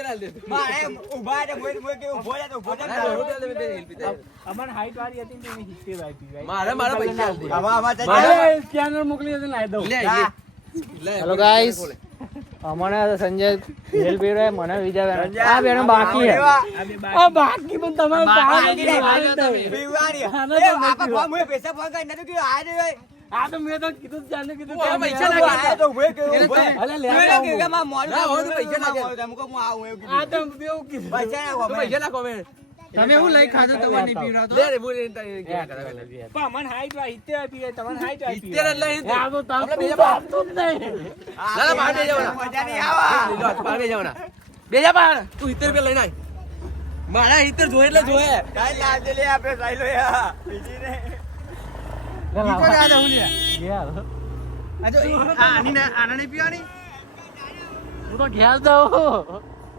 70 આલ દે મારે ઉભા છે મોય કે ઉભો છે તો ઉભો છે અમન હાઈટ વાળી હતી ને એને 70 આપી ભાઈ મારા પૈસા આવા સ્કેનર મોકલી દે લાઈ દઉં લે હેલો ગાઈસ અમાને સંજય હેલ પીરો મને વિજય આ બેનો બાકી હે આ બાકી પણ તમારે બીવારી આપા ફોન મોય પૈસા ફોન કરી નતું કે આ રે આ તો મેં તો કીધું જાને કીધું ઓ પૈસા ના તો ઉભો કે અલે લે કે માં મોલ ના હો તો પૈસા ના તમકો હું આવું એવું આ તો બેવું કીધું પૈસા ના તો પૈસા ના કોમે તમે હું લઈ ખાધો તમને નહીં પીવડાવતો લે રે બોલે પણ અમન હાઈટ વાળી 70 આપી તમને હાઈટ આપી 70 લઈ આ તો તમે આપણે બીજા આપતું જ નહીં ના બહાર બે જવાના મજા નહીં આવા બહાર બે જવાના બેજા બહાર તું 70 રૂપિયા લઈને આય મારા 70 જોઈ એટલે જોયે કાઈ લાજે લે આપે સાઈલો યા બીજી ને ઈકો જાદા હુલિયા યાર આ જો આની આને પીવાની હું તો ઘેર દઉં